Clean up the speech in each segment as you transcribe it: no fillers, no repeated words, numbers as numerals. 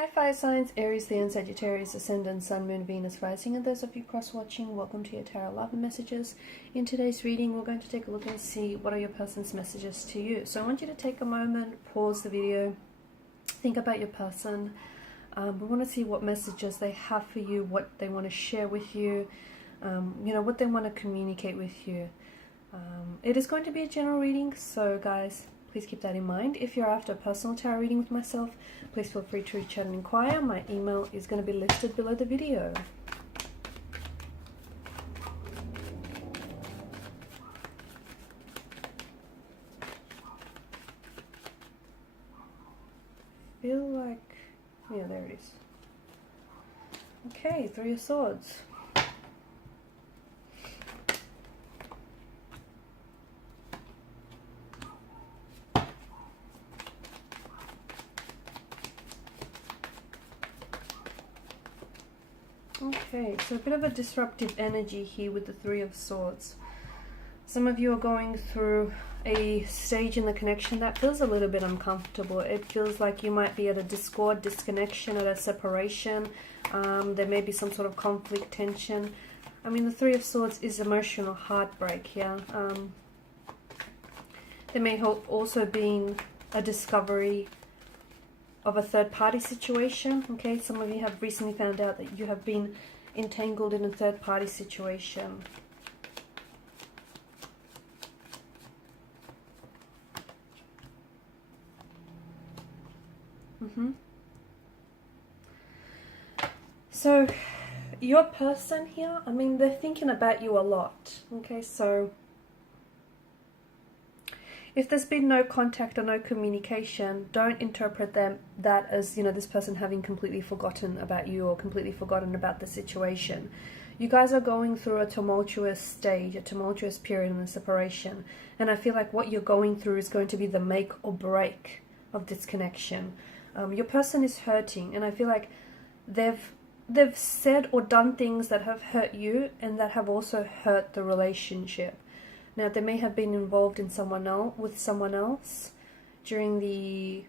Hi fire signs, Aries, Leo, and Sagittarius, Ascendant, Sun, Moon, Venus, Rising, and those of you cross-watching, welcome to your Tarot Love and Messages. In today's reading, we're going to take a look and see what are your person's messages to you. So I want you to take a moment, pause the video, think about your person. We want to see what messages they have for you, what they want to share with you, what they want to communicate with you. It is going to be a general reading, so guys, please keep that in mind. If you're after a personal tarot reading with myself, please feel free to reach out and inquire. My email is going to be listed below the video. Feel like, yeah, there it is. Okay, Three of Swords. Okay, so a bit of a disruptive energy here with the Three of Swords. Some of you are going through a stage in the connection that feels a little bit uncomfortable. It feels like you might be at a discord, disconnection, at a separation. There may be some sort of conflict, tension. I mean, the Three of Swords is emotional heartbreak here. There may have also been a discovery of a third-party situation. Okay, some of you have recently found out that you have been entangled in a third-party situation. So your person here, I mean, they're thinking about you a lot. Okay, so if there's been no contact or no communication, don't interpret that as, this person having completely forgotten about you or completely forgotten about the situation. You guys are going through a tumultuous stage, a tumultuous period in the separation. And I feel like what you're going through is going to be the make or break of this connection. Your person is hurting, and I feel like they've said or done things that have hurt you and that have also hurt the relationship. Now, they may have been involved in someone else during the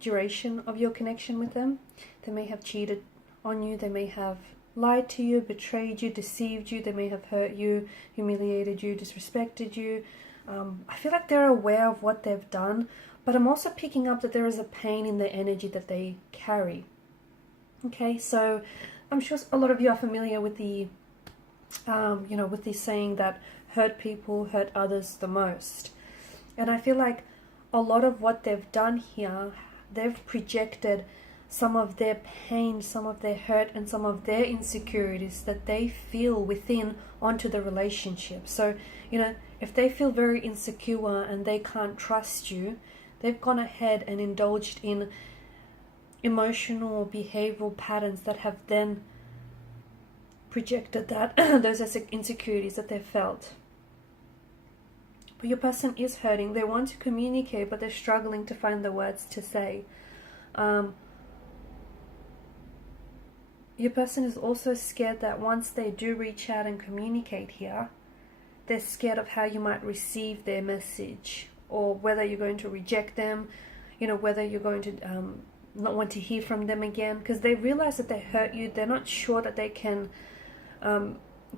duration of your connection with them. They may have cheated on you. They may have lied to you, betrayed you, deceived you. They may have hurt you, humiliated you, disrespected you. I feel like they're aware of what they've done, but I'm also picking up that there is a pain in the energy that they carry. Okay, so I'm sure a lot of you are familiar with the, with the saying that hurt people hurt others the most. And I feel like a lot of what they've done here, they've projected some of their pain, some of their hurt, and some of their insecurities that they feel within onto the relationship. So, if they feel very insecure and they can't trust you, they've gone ahead and indulged in emotional or behavioral patterns that have then projected that those insecurities that they've felt. But your person is hurting. They want to communicate, but they're struggling to find the words to say. Your person is also scared that once they do reach out and communicate here, they're scared of how you might receive their message, or whether you're going to reject them, whether you're going to not want to hear from them again, because they realize that they hurt you. They're not sure that they can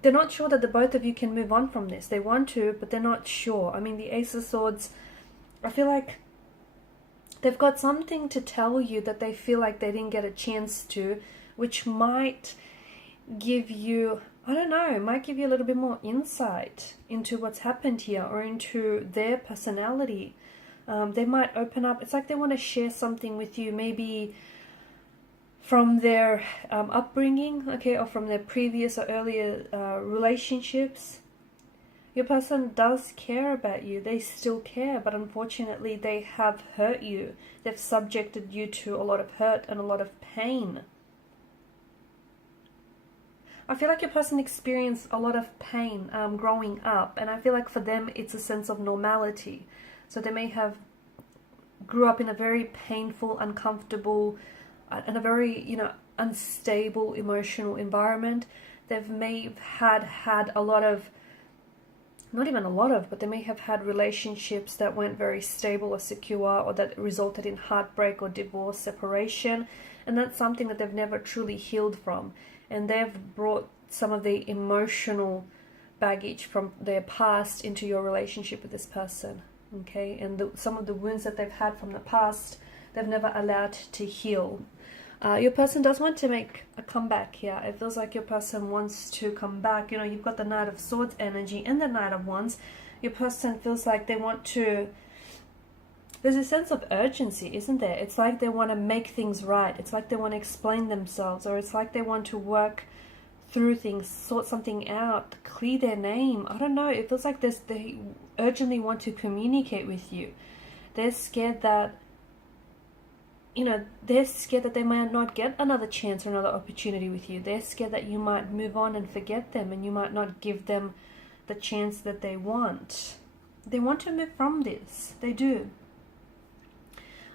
they're not sure that the both of you can move on from this. They want to, but they're not sure. I mean, the Ace of Swords, I feel like they've got something to tell you that they feel like they didn't get a chance to, which might give you, might give you a little bit more insight into what's happened here, or into their personality. They might open up. It's like they want to share something with you, maybe from their upbringing, okay, or from their previous or earlier relationships. Your person does care about you. They still care, but unfortunately they have hurt you. They've subjected you to a lot of hurt and a lot of pain. I feel like your person experienced a lot of pain growing up, and I feel like for them it's a sense of normality. So they may have grew up in a very painful, uncomfortable, and a very, unstable emotional environment. They may have had a lot of not even a lot of, but they may have had relationships that weren't very stable or secure, or that resulted in heartbreak or divorce, separation, and that's something that they've never truly healed from, and they've brought some of the emotional baggage from their past into your relationship with this person, okay? And some of the wounds that they've had from the past, they've never allowed to heal. Your person does want to make a comeback here. It feels like your person wants to come back. You know, you've got the Knight of Swords energy and the Knight of Wands. Your person feels like they want to... There's a sense of urgency, isn't there? It's like they want to make things right. It's like they want to explain themselves, or it's like they want to work through things, sort something out, clear their name. I don't know. It feels like they urgently want to communicate with you. They're scared that, you know, they're scared that they might not get another chance or another opportunity with you. They're scared that you might move on and forget them, and you might not give them the chance that they want. They want to move from this. They do.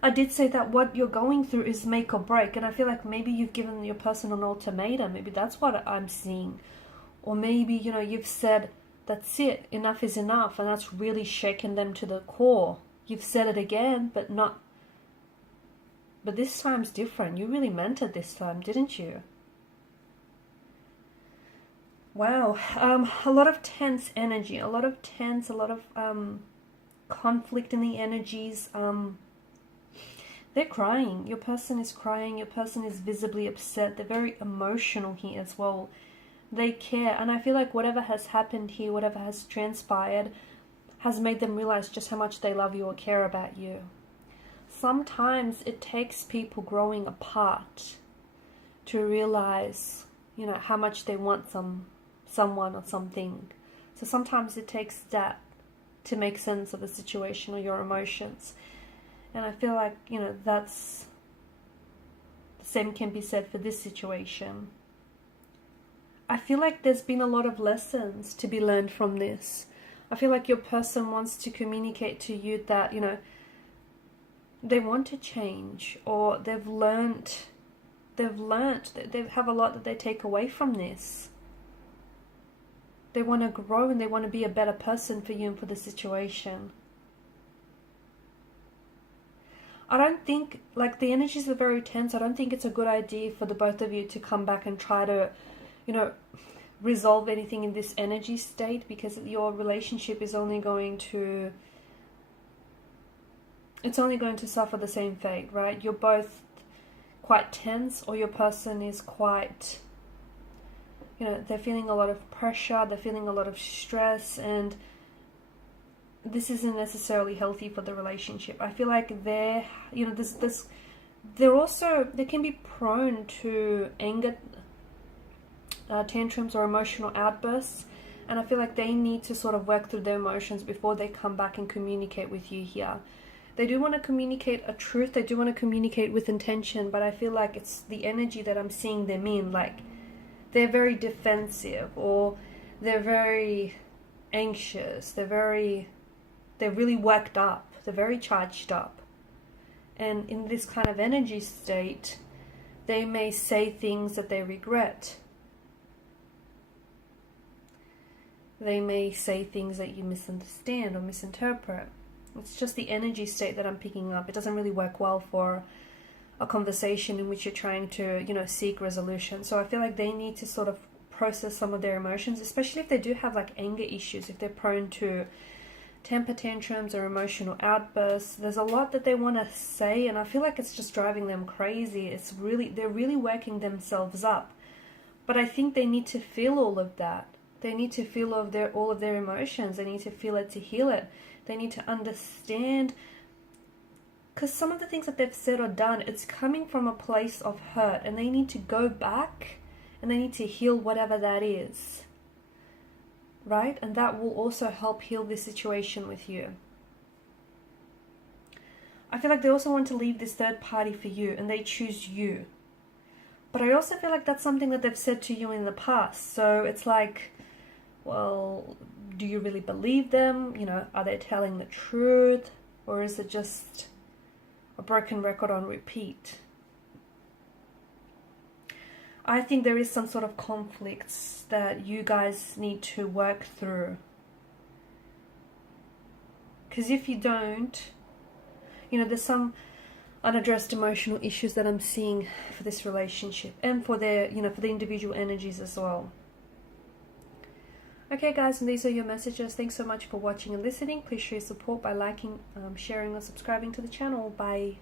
I did say that what you're going through is make or break, and I feel like maybe you've given your person an ultimatum. Maybe that's what I'm seeing. Or maybe, you know, you've said, that's it, enough is enough, and that's really shaken them to the core. You've said it again, but this time's different. You really meant it this time, didn't you? Wow. A lot of tense energy, a lot of conflict in the energies. They're crying. Your person is crying. Your person is visibly upset. They're very emotional here as well. They care. And I feel like whatever has happened here, whatever has transpired, has made them realize just how much they love you or care about you. Sometimes it takes people growing apart to realize, you know, how much they want someone or something. So sometimes it takes that to make sense of a situation or your emotions. And I feel like, you know, that's the same can be said for this situation. I feel like there's been a lot of lessons to be learned from this. I feel like your person wants to communicate to you that, you know, they want to change, or they have a lot that they take away from this. They want to grow, and they want to be a better person for you and for the situation. I don't think, like, the energies are very tense. I don't think it's a good idea for the both of you to come back and try to, you know, resolve anything in this energy state, because your relationship is only going to, it's only going to suffer the same fate, right? You're both quite tense, or your person is quite, you know, they're feeling a lot of pressure, they're feeling a lot of stress, and this isn't necessarily healthy for the relationship. I feel like they're, you know, they can be prone to anger, tantrums or emotional outbursts, and I feel like they need to sort of work through their emotions before they come back and communicate with you here. They do want to communicate a truth, they do want to communicate with intention, but I feel like it's the energy that I'm seeing them in, like they're very defensive, or they're very anxious, they're really worked up, they're very charged up. And in this kind of energy state, they may say things that they regret. They may say things that you misunderstand or misinterpret. It's just the energy state that I'm picking up. It doesn't really work well for a conversation in which you're trying to, you know, seek resolution. So I feel like they need to sort of process some of their emotions, especially if they do have like anger issues, if they're prone to temper tantrums or emotional outbursts. There's a lot that they want to say, and I feel like it's just driving them crazy. They're really working themselves up. But I think they need to feel all of that. They need to feel all of their emotions. They need to feel it to heal it. They need to understand, because some of the things that they've said or done, it's coming from a place of hurt, and they need to go back and they need to heal whatever that is. Right? And that will also help heal this situation with you. I feel like they also want to leave this third party for you, and they choose you. But I also feel like that's something that they've said to you in the past. So it's like, well, do you really believe them? You know, are they telling the truth? Or is it just a broken record on repeat? I think there is some sort of conflicts that you guys need to work through. Because if you don't, you know, there's some unaddressed emotional issues that I'm seeing for this relationship, and for their, you know, for the individual energies as well. Okay guys, and these are your messages. Thanks so much for watching and listening. Please show your support by liking, sharing or subscribing to the channel. Bye.